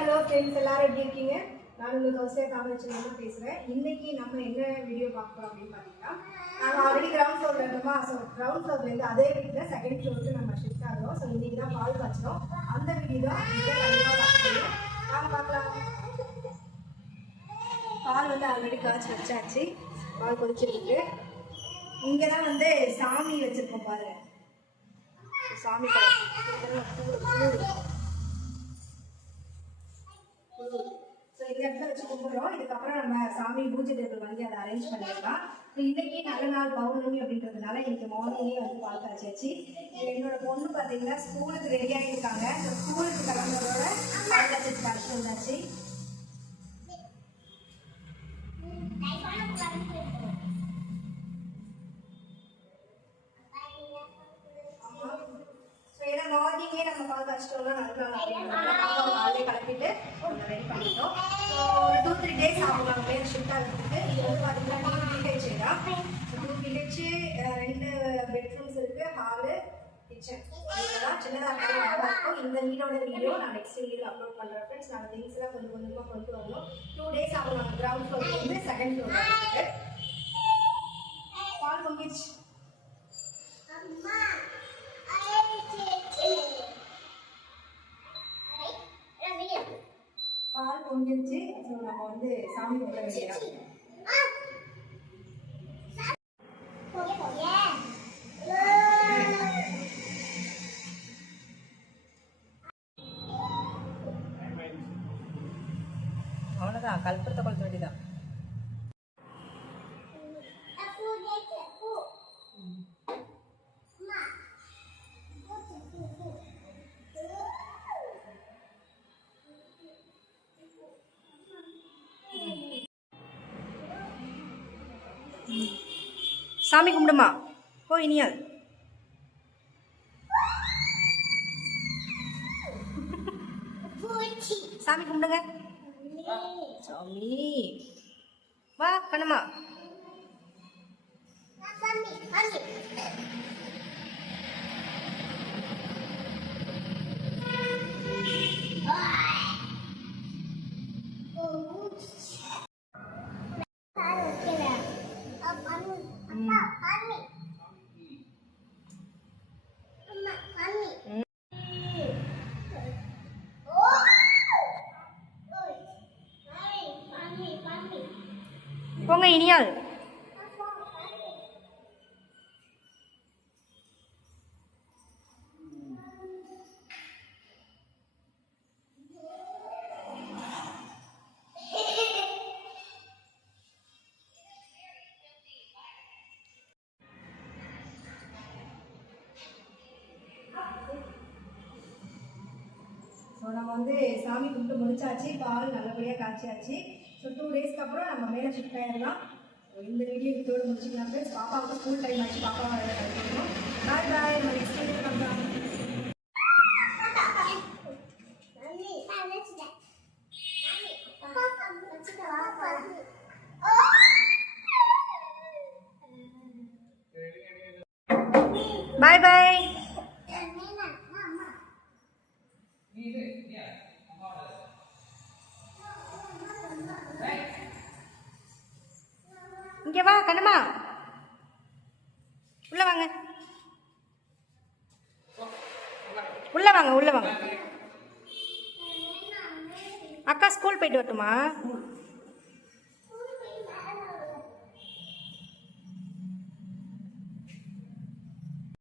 Hello friends, எல்லாரும் எப்படி இருக்கீங்க? நான் உங்களுக்கு கௌசியா காமராஜன் பேசுகிறேன். இன்றைக்கி நம்ம என்ன வீடியோ பார்க்குறோம் அப்படின்னு பார்த்தீங்கன்னா, நாங்கள் ஆல்ரெடி கிரவுண்ட் ஃப்ளோரில் இருந்தோமா. ஸோ கிரவுண்ட் ஃப்ளோர்லேருந்து அதே வீட்டில் செகண்ட் ஃப்ளோருக்கு நம்ம ஷிஃப்ட் ஆகிறோம். ஸோ இன்றைக்கி தான் பால் காய்ச்சிடும். அந்த வீடியோ தான் கண்டிப்பாக பார்க்கணும். நாங்கள் பார்க்கலாம். பால் வந்து ஆல்ரெடி காய்ச்சி வச்சாச்சு. பால் கொதிச்சிருக்கு. இங்கே தான் வந்து சாமி வச்சுருக்கோம் பாருங்க. சாமி ஸோ இந்த இடத்துல வச்சு கும்பிட்றோம். இதுக்கப்புறம் நம்ம சாமி பூஜை டேபிள் வாங்கி அதை அரேஞ்ச் பண்ணிடலாம். ஸோ இன்றைக்கி நல்ல நாள் பௌர்ணமி அப்படின்றதுனால இன்னைக்கு மார்னிங்கே வந்து பால் காய்ச்சாச்சு. என்னோட பொண்ணு பார்த்தீங்கன்னா ஸ்கூலுக்கு ரெடி ஆகியிருக்காங்க. ஸோ ஸ்கூலுக்கு கிளம்புறதோட பால் காய்ச்சி அழைச்சிட்டு வந்தாச்சு. ஏன்னா மார்னிங்கே நம்ம பால் காய்ச்சிட்டோம்னா நல்லா பாப்பாவை காலையிலே கிளப்பிட்டு நம்ம ரெடி பண்ணிட்டோம். ஸோ ஒரு 2-3 டேஸ் ஆகும் நாங்கள் மேலே ஷிஃப்ட் ஆகிறதுக்கு. இது வந்து பார்த்தீங்கன்னா 2 வில்லேஜ் தான். 2 வில்லேஜ், 2 பெட்ரூம்ஸ் இருக்குது, ஹாலு, கிச்சன். இதெல்லாம் சின்னதாக இருக்கும். இந்த வீடோட வீடியோ நான் நெக்ஸ்ட் வீடியோ அப்லோட் பண்ணுறேன் ஃப்ரெண்ட்ஸ். நாங்கள் திங்ஸ்லாம் கொஞ்சம் கொஞ்சமாக கொண்டு வரணும். 2 டேஸ் ஆகும் நாங்கள் கிரவுண்ட் ஃப்ளோர்லேருந்து செகண்ட் ஃப்ளோர் வரதுக்கு. பால் பொங்கிடுச்சு. பால் பொங்கிடுச்சு. ஸோ நம்ம வந்து சாமி கும்பிட வேண்டியதான். அவ்வளோதான், கல்பத்தை கொளுத்த வேண்டியதான். சாமி கும்பிடுமா? ஓ இனியால் சாமி கும்பிடுங்க. சாமி வா கண்ணம்மா. போங்க இனியால். ஸோ நம்ம வந்து சாமி கும்பிட்டு முடிச்சாச்சு. பால் நல்லபடியாக காய்ச்சியாச்சு. ஸோ 2 டேஸ்க்கு அப்புறம் நம்ம மேலே ஷிஃப்ட் ஆகிடலாம். இந்த வீடியோ இதோடு முடிச்சுக்கலாம் ஃப்ரெண்ட்ஸ். பாப்பாவுக்கு ஸ்கூல் டைம் ஆச்சு. பாப்பாவை கிடைக்கணும். பாய் பாய். நம்ம நெக்ஸ்ட் வீடியோ பண்ணலாம். பாய் பாய். இங்கே வா கண்ணம்மா, உள்ள வாங்க, உள்ள வாங்க, உள்ள வாங்க. அக்கா ஸ்கூல் போயிட்டு வரட்டுமா?